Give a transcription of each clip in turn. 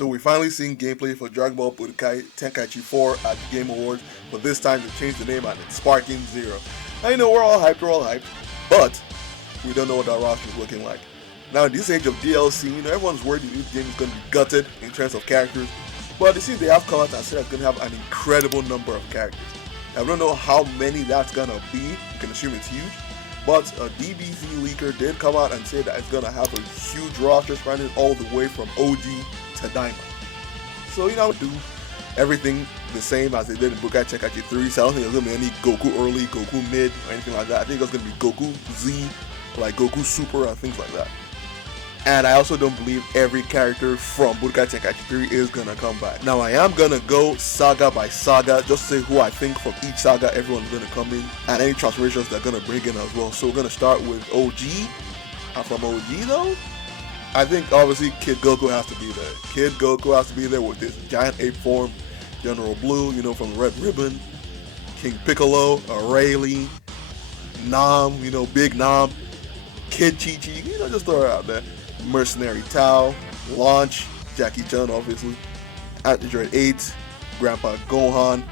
So we finally seen gameplay for Dragon Ball Budokai Tenkaichi 4 at the Game Awards, but this time they changed the name and it's Sparking Zero. I know we're all hyped, but we don't know what that roster is looking like. Now in this age of DLC, everyone's worried the new game is going to be gutted in terms of characters, but it seems they have come out and said it's going to have an incredible number of characters. I don't know how many that's going to be, you can assume it's huge, but a DBZ leaker did come out and say that it's going to have a huge roster spanning all the way from OG to Diamond. So do everything the same as they did in Budokai Tenkaichi 3, so I don't think there's going to be any Goku early, Goku mid, or anything like that. I think it's going to be Goku Z, like Goku Super and things like that. And I also don't believe every character from Budokai Tenkaichi 3 is gonna come back. Now I am gonna go saga by saga, just to say who I think from each saga everyone's gonna come in, and any transformations they're gonna bring in as well. So we're gonna start with OG, and from OG though, I think obviously Kid Goku has to be there. Kid Goku has to be there with this giant ape form, General Blue, from the Red Ribbon, King Piccolo, Rayleigh, Nam, Big Nam, Kid Chi-Chi, just throw it out there. Mercenary Tao, Launch, Jackie Chan obviously, Android 8, Grandpa Gohan,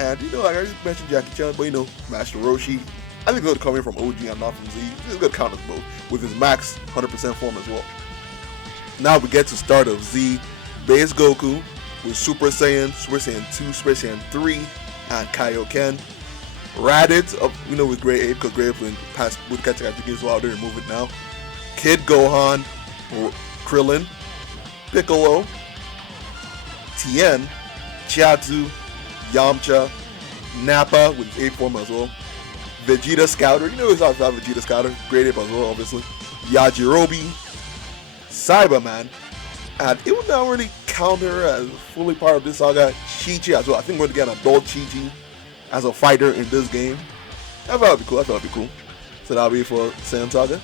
and I already mentioned Jackie Chan, but Master Roshi. I think it's coming from OG and not from Z. It's gonna count as both, with his max 100% form as well. Now we get to start of Z, Base Goku, with Super Saiyan 2, Super Saiyan 3, and Kaioken. Raditz, with Grey Ape, because Grey Ape in past Budokai Tenkaichi games, so they remove it now. Kid Gohan, Krillin, Piccolo, Tien, Chiaotzu, Yamcha, Nappa with his ape form as well, Vegeta Scouter, he's not about Vegeta Scouter, Great Ape as well obviously, Yajirobe, Cyberman, and it would not really count her as fully part of this saga, Chi-Chi as well. I think we're going to get an adult Chi-Chi as a fighter in this game. That would be cool. So that'll be for Saiyan Saga.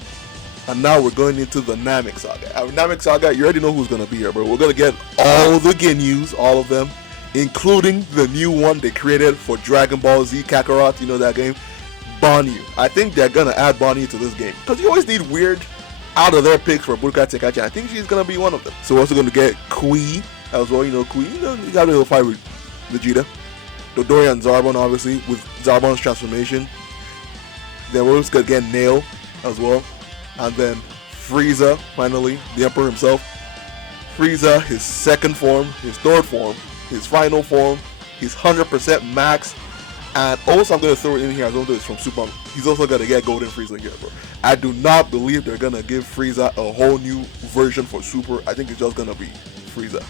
And now we're going into the Namek Saga. Namek Saga, you already know who's going to be here, bro. We're going to get all the Ginyus, all of them, including the new one they created for Dragon Ball Z Kakarot, that game, Banyu. I think they're going to add Banyu to this game, because you always need weird, out of their picks for Budokai Tenkaichi. I think she's going to be one of them. So we're also going to get Kui as well, Kui, you got a little fight with Vegeta. Dodoria and Zarbon, obviously, with Zarbon's transformation. Then we're just going to get Nail as well. And then Frieza, finally, the Emperor himself. Frieza, his second form, his third form, his final form, his 100% max. And also, I'm going to throw it in here, I don't do this from Super. He's also going to get Golden Frieza here, bro. I do not believe they're going to give Frieza a whole new version for Super. I think it's just going to be Frieza.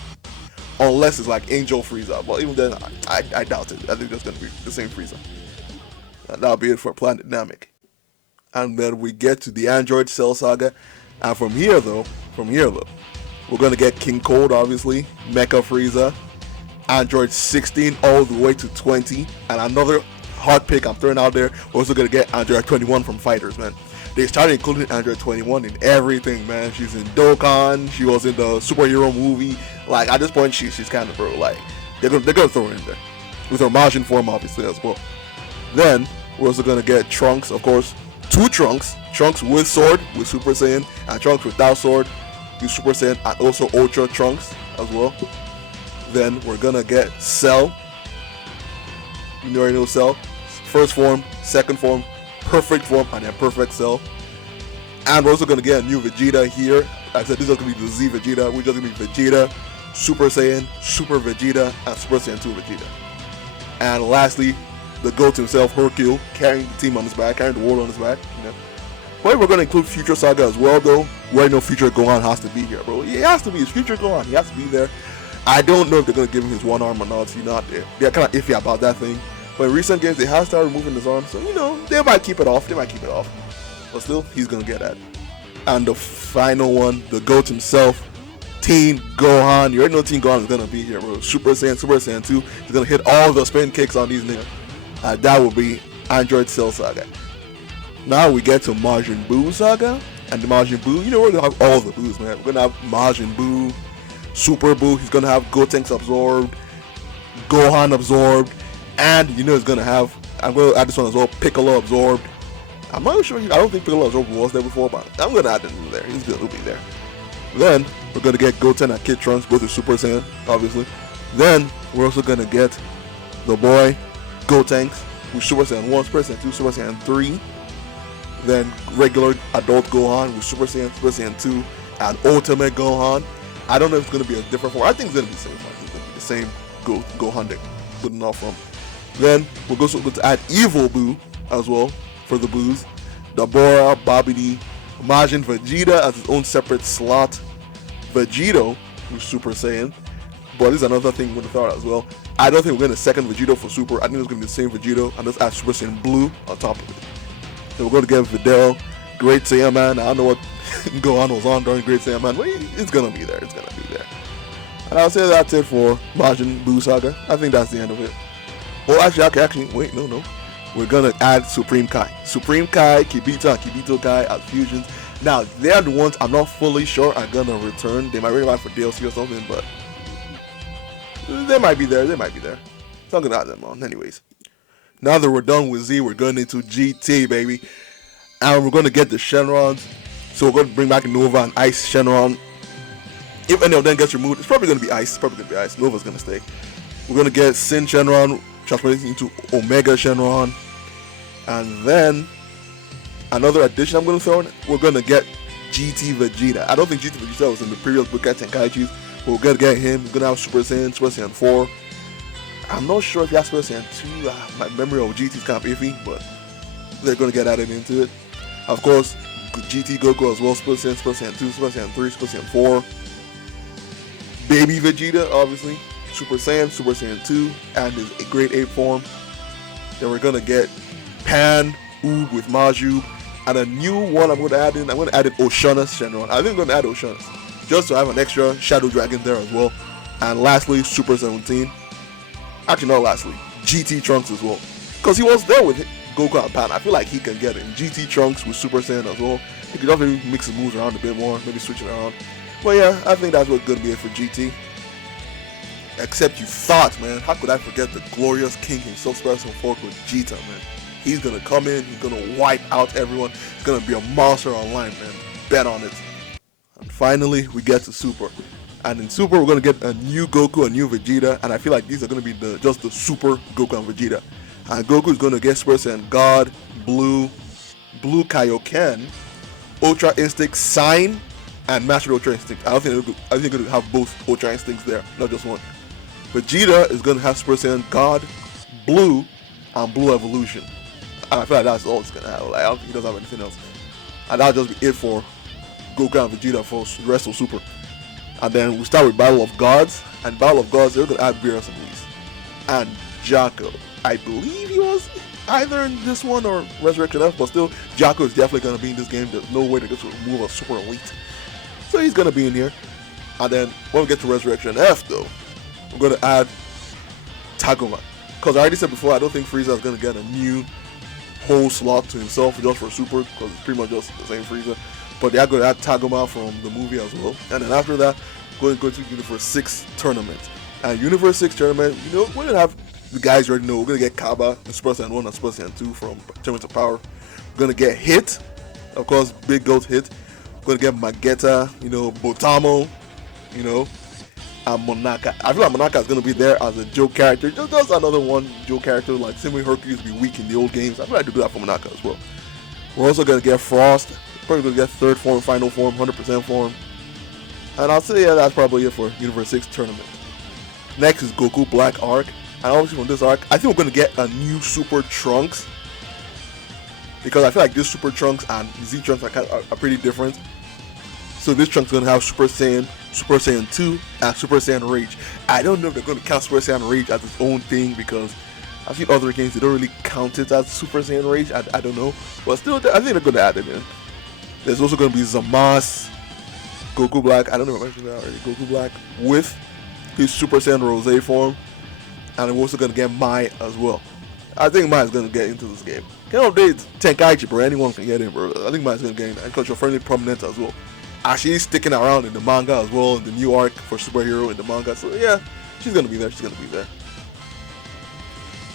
Unless it's like Angel Frieza. But even then, I doubt it. I think it's going to be the same Frieza. And that'll be it for Planet Namek. And then we get to the Android Cell Saga. And from here though, we're going to get King Cold, obviously, Mecha Frieza, Android 16 all the way to 20. And another hot pick I'm throwing out there, we're also going to get Android 21 from Fighters, man. They started including Android 21 in everything, man. She's in Dokkan, she was in the superhero movie. Like, at this point, she's kind of, bro, like, they're gonna throw her in there. With her Majin form, obviously, as well. Then, we're also going to get Trunks, of course. Two Trunks with sword, with Super Saiyan, and Trunks without sword, with Super Saiyan, and also Ultra Trunks as well. Then we're gonna get Cell. You already know Cell. First form, second form, perfect form, and then perfect Cell. And we're also gonna get a new Vegeta here. Like I said, this is gonna be the Z Vegeta. We're just gonna be Vegeta, Super Saiyan, Super Vegeta, and Super Saiyan 2 Vegeta. And lastly, the GOAT himself, Hercule, carrying the team on his back, carrying the world on his back. But we're going to include Future Saga as well, though. We already know Future Gohan has to be here, bro. He has to be. It's Future Gohan. He has to be there. I don't know if they're going to give him his one arm or not. He's not there. They're kind of iffy about that thing. But in recent games, they have started removing his arm. So, they might keep it off. But still, he's going to get that. And the final one, the GOAT himself, Teen Gohan. You already know Teen Gohan is going to be here, bro. Super Saiyan 2. He's going to hit all the spin kicks on these niggas. That will be Android Cell Saga. Now we get to Majin Buu Saga. And the Majin Buu, we're going to have all the Boos, man. We're going to have Majin Buu, Super Buu. He's going to have Gotenks absorbed, Gohan absorbed, and he's going to have, I'm going to add this one as well, Piccolo absorbed. I'm not sure, I don't think Piccolo absorbed was there before, but I'm going to add him in there. He's going to be there. Then We're gonna get Goten and Kid Trunks, both with Super Saiyan, obviously. Then we're also gonna get the boy Gotenks with Super Saiyan 1, Super Saiyan 2, Super Saiyan 3. Then regular adult Gohan with Super Saiyan 2, and Ultimate Gohan. I don't know if it's gonna be a different form. I think it's gonna be the same. I think it's gonna be the same Gohan deck. Good enough from. Then we're going to add Evil Boo as well for the Boos. Dabura, Babidi, Majin Vegeta as his own separate slot. Vegito with Super Saiyan. But this is another thing we're going to throw out as well. I don't think we're going to second Vegito for Super. I think it's going to be the same Vegito and just add Super Saiyan Blue on top of it. Then we're going to get Videl, Great Saiyan Man. I don't know what Gohan was on during Great Saiyan Man, but it's going to be there. It's going to be there. And I'll say that's it for Majin Buu Saga. I think that's the end of it. Oh, actually, wait, no. We're gonna add Supreme Kai. Supreme Kai, Kibito, and Kibito Kai as fusions. Now, they're the ones I'm not fully sure are gonna return. They might bring them out for DLC or something, but they might be there. So I'm gonna add them on. Anyways, now that we're done with Z, we're going into GT, baby. And we're gonna get the Shenrons. So we're gonna bring back Nova and Ice Shenron. If any of them gets removed, it's probably gonna be Ice. Nova's gonna stay. We're gonna get Sin Shenron transforming into Omega Shenron, and then another addition I'm gonna throw in. We're gonna get GT Vegeta. I don't think GT Vegeta was in the previous Bukkake Tenkaichis, but we're gonna get him. We're gonna have Super Saiyan 4. I'm not sure if he has Super Saiyan 2. My memory of GT is kind of iffy, but they're gonna get added into it. Of course, GT Goku as well. Super Saiyan 2, Super Saiyan 3, Super Saiyan 4. Baby Vegeta, obviously. Super Saiyan 2, and his Great Ape form. Then we're gonna get Pan, Oob with Maju, and a new one I'm gonna add in. I'm gonna add in Oshunus Shenron. I think I'm gonna add Oshunus just to have an extra Shadow Dragon there as well. And lastly, Super 17. Actually, not lastly, GT Trunks as well, because he was there with Goku and Pan. I feel like he can get it. GT Trunks with Super Saiyan as well. He could definitely mix his moves around a bit more, maybe switch it around. But yeah, I think that's what's gonna be it for GT. Except you thought, man, how could I forget the glorious king himself, Special Fork with Vegeta, man. He's gonna come in, he's gonna wipe out everyone. He's gonna be a monster online, man. Bet on it. And finally, we get to Super. And in Super, we're gonna get a new Goku, a new Vegeta, and I feel like these are gonna be just the Super Goku and Vegeta. And Goku is gonna get Super Saiyan God, Blue Kaioken, Ultra Instinct, Sign, and Master Ultra Instinct. I think they're gonna have both Ultra Instincts there, not just one. Vegeta is going to have Super Saiyan God, Blue, and Blue Evolution. And I feel like that's all it's going to have. Like, I don't think he doesn't have anything else. And that'll just be it for Goku and Vegeta for the rest of Super. And then we start with Battle of Gods. And Battle of Gods, they're going to add Beerus and Whis. And Jaco. I believe he was either in this one or Resurrection F, but still, Jaco is definitely going to be in this game. There's no way to get to remove a Super Elite. So he's going to be in here. And then when we get to Resurrection F, though, we're going to add Tagoma. Because I already said before, I don't think Frieza is going to get a new whole slot to himself just for Super, because it's pretty much just the same Frieza. But they are going to add Tagoma from the movie as well. And then after that, we're going to go to Universe 6 tournament. And Universe 6 tournament, you know, we're going to have the guys already know. We're going to get Kaba and Super Saiyan 1 and Super Saiyan 2 from Tournament of Power. We're going to get Hit, of course, Big Goat Hit. We're going to get Magetta, you know, Botamo, you know, and Monaka. I feel like Monaka is going to be there as a joke character. Just another one joke character, like same way Hercules would be weak in the old games. I feel like to do that for Monaka as well. We're also going to get Frost. Probably going to get third form, final form, 100% form. And I'll say, yeah, that's probably it for Universe 6 tournament. Next is Goku Black Arc. And obviously from this arc, I think we're going to get a new Super Trunks. Because I feel like this Super Trunks and Z Trunks are pretty different. So this Trunks is going to have Super Saiyan 2, and Super Saiyan Rage. I don't know if they're going to count Super Saiyan Rage as its own thing, because I've seen other games, they don't really count it as Super Saiyan Rage. I don't know. But still, I think they're going to add it in. There's also going to be Zamasu, Goku Black. I don't know if I mentioned that already. Goku Black with his Super Saiyan Rose form. And we're also going to get Mai as well. I think Mai is going to get into this game. Can't update Tenkaichi, bro. Anyone can get in, bro. I think Mai is going to get in. And because you're fairly prominent as well. Actually sticking around in the manga as well, in the new arc for Superhero in the manga. So yeah, she's gonna be there.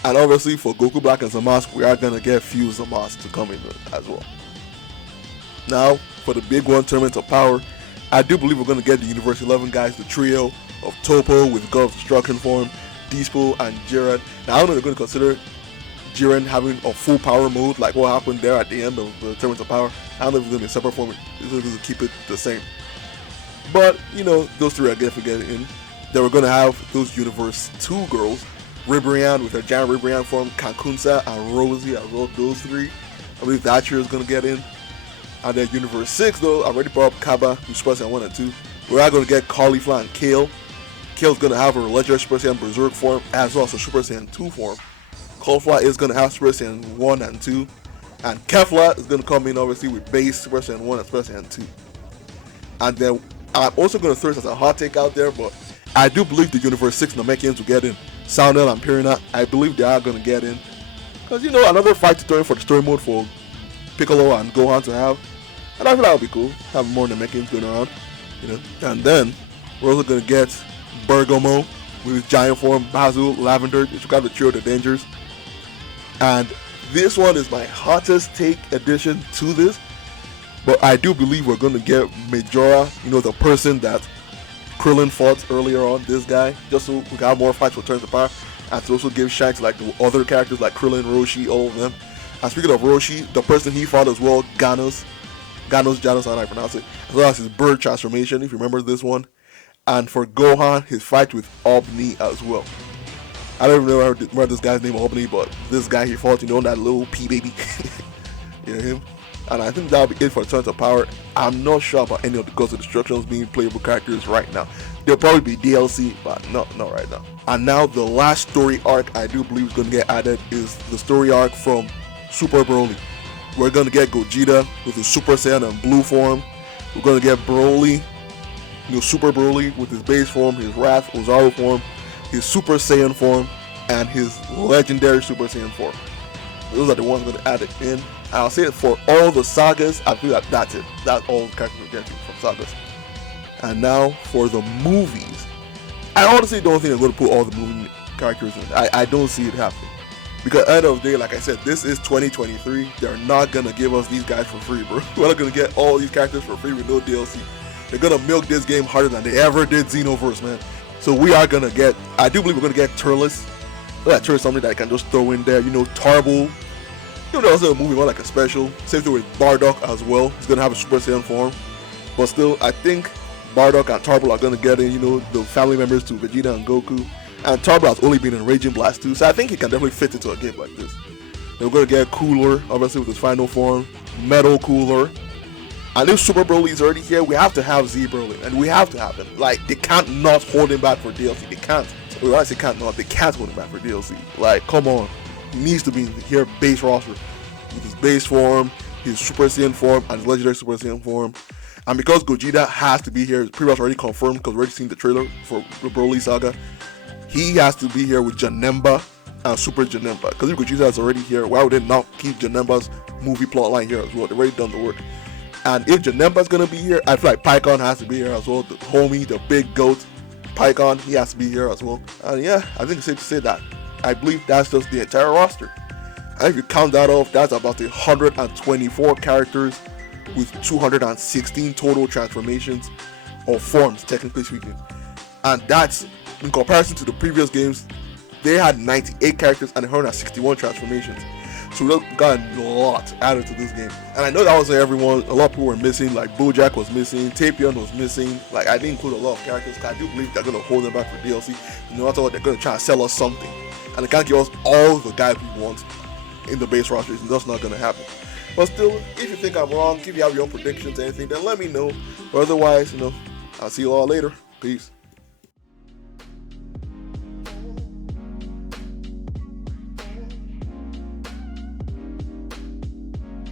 And obviously for Goku Black and Zamasu, we are gonna get Fuse Zamasu to come in as well. Now for the big one, Tournament of Power, I do believe we're going to get the Universe 11 guys, the trio of Topo with God of Destruction form, Dispo, and Jiren. Now, I don't know if they're going to consider Jiren having a full power mode like what happened there at the end of the Tournament of Power. I don't know if it's going to be a separate form. It's going to keep it the same. But, you know, those three are definitely getting in. Then we're going to have those Universe 2 girls, Ribrianne with her giant Ribrianne form, Kankunsa, and Rosie as well. Those three. I believe that trio is going to get in. And then Universe 6, though, I already brought up Kaba, who's Super Saiyan 1 and 2. We're not going to get Caulifla and Kale. Kale's going to have her legendary Super Saiyan Berserk form, as well as a Super Saiyan 2 form. Caulifla is going to have Super Saiyan 1 and 2. And Kefla is going to come in, obviously, with base Super Saiyan 1 and Super Saiyan 2. And then I'm also going to throw this as a hot take out there, but I do believe the Universe 6 Namekians will get in. Soundel and Pirina, I believe they are going to get in. Because, you know, another fight tutorial for the story mode for Piccolo and Gohan to have. And I feel that would be cool. Have more Namekians going around. You know. And then we're also going to get Bergamo with his giant form, Basil, Lavender. Which got the trio of the Dangers. And this one is my hottest take addition to this. But I do believe we're going to get Majora, you know, the person that Krillin fought earlier on, this guy, just so we can have more fights with Turns of Power, and to also give shine to like the other characters like Krillin, Roshi, all of them. And speaking of Roshi, the person he fought as well, Janos, I don't know how I pronounce it, as well as his bird transformation, if you remember this one. And for Gohan, his fight with Obni as well. I don't even remember this guy's name, Obni, but this guy he fought, you know, that little P baby. You know him? And I think that'll be it for Turns of Power. I'm not sure about any of the Ghost of Destructions being playable characters right now. There'll probably be DLC, but not right now. And now the last story arc I do believe is going to get added is the story arc from Super Broly. We're going to get Gogeta with his Super Saiyan and Blue form. We're going to get Broly, you know, Super Broly with his base form, his Wrath, Ozaru form, his Super Saiyan form, and his legendary Super Saiyan form. Those are the ones I'm going to add it in. And I'll say it for all the sagas, I feel that that's it. That's all the characters we're getting from sagas. And now for the movies. I honestly don't think I'm going to put all the movie characters in. I don't see it happening. Because at the end of the day, like I said, this is 2023. They're not going to give us these guys for free, bro. We're not going to get all these characters for free with no DLC. They're going to milk this game harder than they ever did Xenoverse, man. So we are going to get, I do believe we're going to get Turles. That Turles is something that I can just throw in there. You know, Tarble. You know, also a movie more like a special. Same thing with Bardock as well. He's going to have a Super Saiyan form. But still, I think Bardock and Tarble are going to get in, you know, the family members to Vegeta and Goku. And Tarble has only been in Raging Blast 2, so I think he can definitely fit into a game like this. Then we're going to get Cooler, obviously with his final form. Metal Cooler. And if Super Broly is already here, we have to have Z Broly. And we have to have him. Like, they can't not hold him back for DLC. They can't. Well, I say can't not. They can't hold him back for DLC. Like, come on. He needs to be here base roster with his base form, his Super Saiyan form, and his legendary Super Saiyan form. And because Gogeta has to be here, it's pretty much already confirmed because we've already seen the trailer for the Broly saga. He has to be here with Janemba and Super Janemba. Because if Gogeta is already here, why would they not keep Janemba's movie plotline here as well? They've already done the work. And if Janemba's gonna be here, I feel like Pycon has to be here as well. The homie, the big goat, Pycon, he has to be here as well. And yeah, I think it's safe to say that. I believe that's just the entire roster. And if you count that off, that's about 124 characters with 216 total transformations or forms, technically speaking. And that's in comparison to the previous games. They had 98 characters and 161 transformations. So we got a lot added to this game. And I know that wasn't everyone. A lot of people were missing. Like Bojack was missing, Tapion was missing. Like I didn't include a lot of characters because I do believe they're gonna hold them back for DLC. You know, that's what they're gonna try to sell us something. And they can't give us all the guys we want in the base roster. That's not gonna happen. But still, if you think I'm wrong, if you have your own predictions or anything, then let me know. But otherwise, you know, I'll see you all later. Peace.